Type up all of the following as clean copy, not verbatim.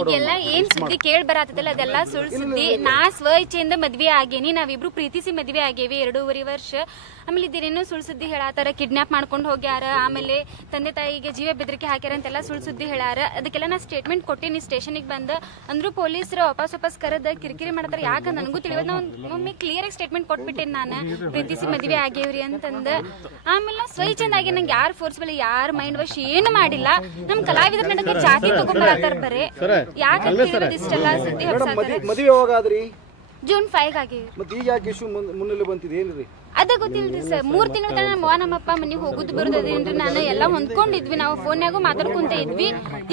ಈಗೆಲ್ಲ ಏನ್ ಸುದ್ದಿ ಕೇಳಿ ಬರತ್ತಲ್ಲ ಅದೆಲ್ಲ ಸುಳ್ಳು ಸುದ್ದಿ. ನಾ ಸ್ವ ಇಚ್ಛೆಯಿಂದ ಮದ್ವೆ ಆಗೇನಿ, ನಾವಿಬ್ರು ಪ್ರೀತಿಸಿ ಮದ್ವೆ ಆಗೇವಿ 2.5 ವರ್ಷ. ಆಮೇಲೆ ಇದೇನೇನೋ ಸುಳ್ಳು ಸುದ್ದಿ ಹೇಳಾತಾರ, ಕಿಡ್ನಾಪ್ ಮಾಡ್ಕೊಂಡು ಹೋಗ್ಯಾರ, ಆಮೇಲೆ ತಂದೆ ತಾಯಿಗೆ ಜೀವ ಬೆದರಿಕೆ ಹಾಕ್ಯಾರ ಅಂತೆಲ್ಲ ಸುಳ್ಳು ಸುದ್ದಿ ಹೇಳಾರ. ಅದಕ್ಕೆಲ್ಲ ನಾ ಸ್ಟೇಟ್ಮೆಂಟ್ ಕೊಟ್ಟಿನಿ ಸ್ಟೇಷನ್ಗೆ ಬಂದ. ಅಂದ್ರೂ ಪೊಲೀಸರು ವಾಪಸ್ ಕರೆದ ಕಿರಿಕಿರಿ ಮಾಡ್ತಾರ. ಯಾಕಂತ ನನಗೂ ತಿಳಿಯೋದು, ನಾ ಒಮ್ಮೆ ಕ್ಲಿಯರ್ ಆಗಿ ಸ್ಟೇಟ್ಮೆಂಟ್ ಕೊಟ್ಬಿಟ್ಟೇನಿ ನಾನು ಪ್ರೀತಿಸಿ ಮದ್ವೆ ಆಗೇವ್ರಿ ಅಂತಂದ. ಆಮೇಲೆ ನಾ ಸ್ವಚ್ಛಂದ ಆಗಿ ನಂಗೆ ಯಾರು ಫೋರ್ಸ್ಬಲ್ ಯಾರು ಮೈಂಡ್ ವಾಶ್ ಏನು ಮಾಡಿಲ್ಲ. ನಮ್ ಕಲಾವಿದ್ರ ನನಗೆ ಜಾತಿ ತಗೊಂಡ್ಬರತ್ತಾರ ಬರೇ. ಯಾಕಂತ ಇಷ್ಟೆಲ್ಲ ಸುದ್ದಿ ಹಬ್ಸಾತಾರ. ಜೂನ್ 5 ಆಗೇವಿ. ಅದ ಗೊತ್ತಿಲ್ರಿ ಸರ್. 3 ತಿಂಗಳ ತನ ನಮ್ಮಪ್ಪ ಮನೆಗೆ ಹೋಗುದು ಬರುದೇನ್ರಿ. ನಾನು ಎಲ್ಲ ಹೊಂದ್ಕೊಂಡಿದ್ವಿ, ನಾವು ಫೋನ್ಯಾಗೂ ಮಾತಾಡ್ಕೊಂತ ಇದ್ವಿ.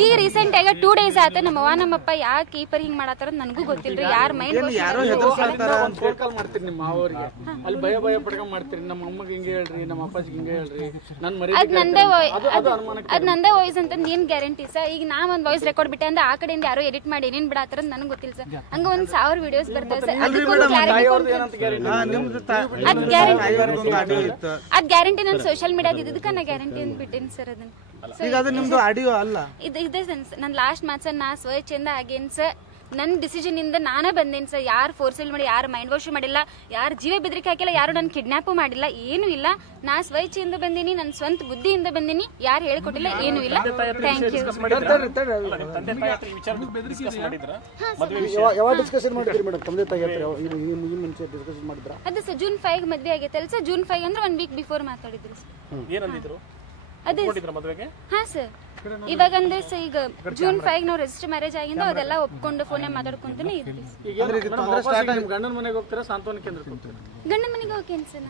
ಈಗ ರೀಸೆಂಟ್ ಆಗ 2 ಡೇಸ್ ಆತ ನಮ್ಮಪ್ಪ ಯಾಕೆ ಕೀಪರ್ ಹಿಂಗ್ ಮಾಡತ್ತಾರ ನನಗೂ ಗೊತ್ತಿಲ್ರಿ. ಯಾರ ಮೈಂಡ್ ಅದ್ ನಂದೇ ವಾಯ್ಸ್ ಅಂತ ಏನ್ ಗ್ಯಾರಂಟಿ ಸರ್? ಈಗ ನಾ ಒಂದ್ ವಾಯ್ಸ್ ರೆಕಾರ್ಡ್ ಬಿಟ್ಟೆ ಅಂದ್ರೆ ಆ ಕಡೆಯಿಂದ ಯಾರೋ ಎಡಿಟ್ ಮಾಡಿ ಏನೇನ್ ಬಿಡತ್ತಾರ ನನಗೆ ಗೊತ್ತಿಲ್ಲ ಸರ್. ಹಂಗ 1000 ವಿಡಿಯೋಸ್ ಬರ್ತಾವೆ ಸರ್. ಅದ್ ಗ್ಯಾರಂಟಿ ನಾನು ಸೋಶಿಯಲ್ ಮೀಡಿಯಾದ ಇದಕ್ಕ ನಾ ಗ್ಯಾರಂಟಿ ಅಂತ ಬಿಟ್ಟೇನಿ ಸರ್. ಅದನ್ನ ಇದೆ ನನ್ ಲಾಸ್ಟ್ ಮಾರ್ಕ್ಸ್ ನಾ ಸ್ವಚ್ಛಂದ ಆಗೇನ್ ಸರ್. ನನ್ನ ಡಿಸಿಷನ್ ಇಂದ ನಾನೇ ಬಂದೇನಿ ಸರ್. ಯಾರು ಫೋರ್ಸಲ್ ಮಾಡಿ, ಯಾರು ಮೈಂಡ್ ವಾಶ್ ಮಾಡಿಲ್ಲ, ಯಾರು ಜೀವ ಬೆದರಿಕೆ ಹಾಕಿಲ್ಲ, ಯಾರು ನನ್ ಕಿಡ್ನಾಪ್ ಮಾಡಿಲ್ಲ, ಏನು ಇಲ್ಲ. ನಾ ಸ್ವಚ್ಛೆಯಿಂದ ಬಂದೀನಿ, ನನ್ನ ಸ್ವಂತ ಬುದ್ಧಿಯಿಂದ ಬಂದೀನಿ. ಯಾರು ಹೇಳಿಕೊಟ್ಟಿಲ್ಲ, ಏನು ಇಲ್ಲ. Thank you. ಅದು ಸರ್ ಜೂನ್ 5 ಮದ್ವೆ ಆಗೈತಲ್ಲ ಸರ್. ಜೂನ್ 5 ಅಂದ್ರೆ 1 ವೀಕ್ ಬಿಫೋರ್ ಮಾತಾಡಿದ್ರು ಸರ್. ಅದೇ ಹಾ ಸರ್. ಇವಾಗ ಅಂದ್ರೆ ಈಗ ಜೂನ್ 5 ನಾವು ರಿಜಿಸ್ಟರ್ ಮ್ಯಾರೇಜ್ ಆಗಿಂದ ಅದೆಲ್ಲ ಒಪ್ಕೊಂಡು ಫೋನ್ ಮಾತಾಡ್ಕೊಂತಾನೆ ಇದ್ವಿ. ಗಂಡನ ಮನೆಗೆ ಹೋಗ್ತಾರ, ಸಾಂತ್ವನ ಕೇಂದ್ರಕ್ಕೆ ಹೋಗ್ತಾರ. ಗಂಡನ ಮನೆಗೆ ಹೋಗ್ತೇನೆ ಸರ್.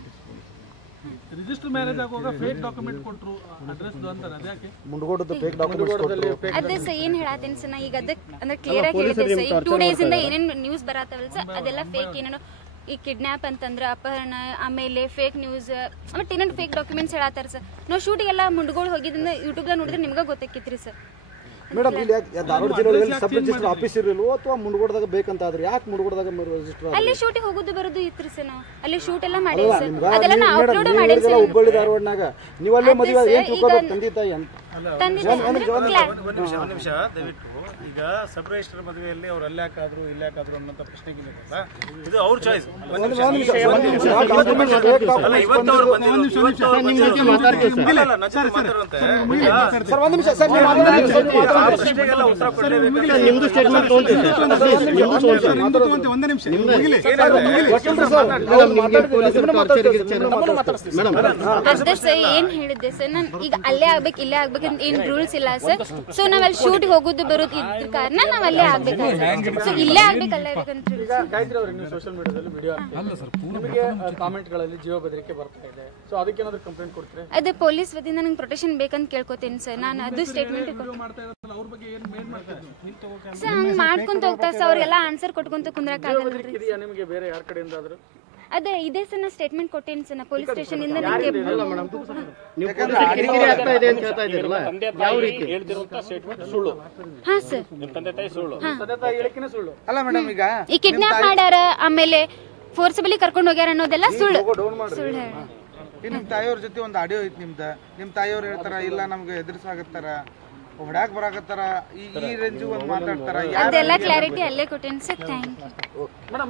ರಿಜಿಸ್ಟರ್ ಮ್ಯಾರೇಜ್ ಆಗುವಾಗ ಫೇಕ್ ಡಾಕ್ಯುಮೆಂಟ್ ಕೊಟ್ಟರು, ಅಡ್ರೆಸ್ ಅಂತಾರೆ. ಅದಕ್ಕೆ ಮುಂಡಗೋಡದ ಫೇಕ್ ಡಾಕ್ಯುಮೆಂಟ್ ಅದೇ ಸರ್ ಏನ್ ಹೇಳತ್ತೇನೆ ಸರ್. ಈಗ ಅದಕ್ಕೆ ಅಂದ್ರೆ ಕ್ಲಿಯರ್ ಆಗಿ ಹೇಳಿದೆ ಸರ್. ಈಗ 2 ಡೇಸ್ ಇಂದ ಏನೇನ್ ನ್ಯೂಸ್ ಬರತ್ತವಲ್ಲ ಸರ್, ಅದೆಲ್ಲ ಫೇಕ್. ಏನೇನೋ ಈ ಕಿಡ್ನಾಪ್ ಅಂತಂದ್ರ ಅಪಹರಣ, ಆಮೇಲೆ ಫೇಕ್ ನ್ಯೂಸ್, ಆಮೇಲೆ ಏನೇನು ಫೇಕ್ ಡಾಕ್ಯುಮೆಂಟ್ಸ್ ಹೇಳತ್ತಾರ ಸರ್. ನಾವು ಶೂಟಿಗೆಲ್ಲ ಮುಂಡ್ಗೋಳು ಹೋಗಿದ್ರಿಂದ ಯೂಟ್ಯೂಬ್ದಾಗ ನೋಡಿದ್ರೆ ನಿಮ್ಗೆ ಗೊತ್ತಾಕಿತ್ರಿ ಸರ್. ಮೇಡಮ್ ಇಲ್ಲಿ ಧಾರವಾಡ ಜಿಲ್ಲೆಯಲ್ಲಿ ಸಬ್ ರಿಜಿಸ್ಟರ್ ಆಫೀಸ್ ಇರಲಿಲ್ವೋ ಅಥವಾ ಮುಂಡಗೋಡದಾಗ ಬೇಕಂತ ಆದ್ರೆ ಯಾಕೆ ಮುಂಡಗೋಡದಾಗ ರಿಜಿಸ್ಟರ್? ಅಲ್ಲಿ ಶೂಟಿಗೆ ಹೋಗೋದು ಬರೋದು ಇತ್ರಿ ಸರ್. ನಾವು ಅಲ್ಲಿ ಶೂಟ್ ಎಲ್ಲ ಮಾಡಿವಿ ಸರ್. ಅದೆಲ್ಲ ನಾವು ಅಪ್ಲೋಡ್ ಮಾಡಿವಿ ಸರ್. ಹುಬ್ಬಳ್ಳಿ ಧಾರವಾಡನಾಗ ನೀವು ಅಲ್ಲೇ ಮದುವೆ ಏನು ತಿಳ್ಕೊಬೇಕು ತಂದೆ ತಾಯಿ ಅಂತ. ಒಂದು ನಿಮಿಷ ದಯವಿಟ್ಟು. ಈಗ ಸಬ್ ರಿಜಿಸ್ಟರ್ ಮದುವೆಯಲ್ಲಿ ಅವ್ರು ಅಲ್ಲೇ ಹಾಕಾದ್ರು ಇಲ್ಲೇ ಹಾಕಾದ್ರು ಅನ್ನೋ ಪ್ರಶ್ನೆಗಿಲ್ಲ. ಇದು ಅವ್ರ ಚಾಯ್ಸ್. ಏನ್ ಹೇಳಿದ್ದೆ ಸರ್, ನಾನು ಈಗ ಅಲ್ಲೇ ಆಗ್ಬೇಕು ಇಲ್ಲೇ ಆಗ್ಬೇಕಂತ ಏನ್ ರೂಲ್ಸ್ ಇಲ್ಲ ಸರ್. ಸೊ ನಾವ್ ಅಲ್ಲಿ ಶೂಟ್ ಹೋಗೋದು ಬರೋದು ಇದ್ರ ಕಾರಣ ನಾವ್ ಅಲ್ಲೇ ಆಗ್ಬೇಕು. ಸೊ ಇಲ್ಲೇ ಆಗ್ಬೇಕಲ್ಲ ಗಾಯತ್ರಿ ಅವ್ರಿಗೆ ನೀವು ಸೋಷಿಯಲ್ ಮೀಡಿಯಾದಲ್ಲಿ ವಿಡಿಯೋ ನಿಮಗೆ ಕಾಮೆಂಟ್ ಗಳಲ್ಲಿ ಜೀವ ಬೆದರಿಕೆ ಬರ್ತಾ ಇದೆ. ಸೊ ಅದಕ್ಕೆ ಏನಾದ್ರು ಕಂಪ್ಲೇಂಟ್ ಕೊಡ್ತೀರಾ? ಅದೇ ಪೊಲೀಸ್ ವತಿಯಿಂದ ನಂಗೆ ಪ್ರೊಟೆಕ್ಷನ್ ಬೇಕಂತ ಕೇಳ್ಕೊತೀನಿ ಸರ್. ನಾನು ಅದು ಸ್ಟೇಟ್ಮೆಂಟ್ ಸರ್ ಹಂಗ್ ಮಾಡ್ಕೊಂತ ಹೋಗ್ತಾರೆ ಸರ್. ಅವ್ರಿಗೆಲ್ಲ ಆನ್ಸರ್ ಕೊಟ್ಕೊಂತ ಕುಂದ್ರಕ್ಕಾಗಲ್ಲ. ನಿಮಗೆ ಬೇರೆ ಯಾರ ಕಡೆಯಿಂದ ಆದ್ರೂ ಅದೇ ಇದೇ ಸರ್ ನಾ ಸ್ಟೇಟ್ಮೆಂಟ್ ಕೊಟ್ಟೇನಿ ಸರ್. ನಾ ಪೊಲೀಸ್ ಸ್ಟೇಷನ್ ಇಂದ ನಂಗೆ ಹಾ ಸರ್. ಈ ಕಿಡ್ನಾಪ್ ಮಾಡ್ಯಾರ, ಆಮೇಲೆ ಫೋರ್ಸಬಲಿ ಕರ್ಕೊಂಡು ಹೋಗ್ಯಾರ ಅನ್ನೋದೆಲ್ಲ ಸುಳ್ಳು ಸುಳ್ಳು ಹೇಳ. ನಿಮ್ ತಾಯಿಯವ್ರ ಜೊತೆ ಒಂದು ಆಡಿಯೋ ಐತಿ ನಿಮ್ದ. ನಿಮ್ ತಾಯಿಯವ್ರು ಹೇಳ್ತಾರ ಇಲ್ಲ ನಮ್ಗೆ ಎದುರಿಸಾಗತ್ತಾರ, ಹೊಡ್ಯಾಕ್ ಬರಾಕತ್ತಾರ, ಈ ರೇಂಜ್ ಒಂದು ಮಾತಾಡ್ತಾರ. ಅದೆಲ್ಲ ಕ್ಲಾರಿಟಿ ಅಲ್ಲೇ ಕೊಟ್ಟೇನಿ ಸರ್. Thank you. ಮೇಡಮ್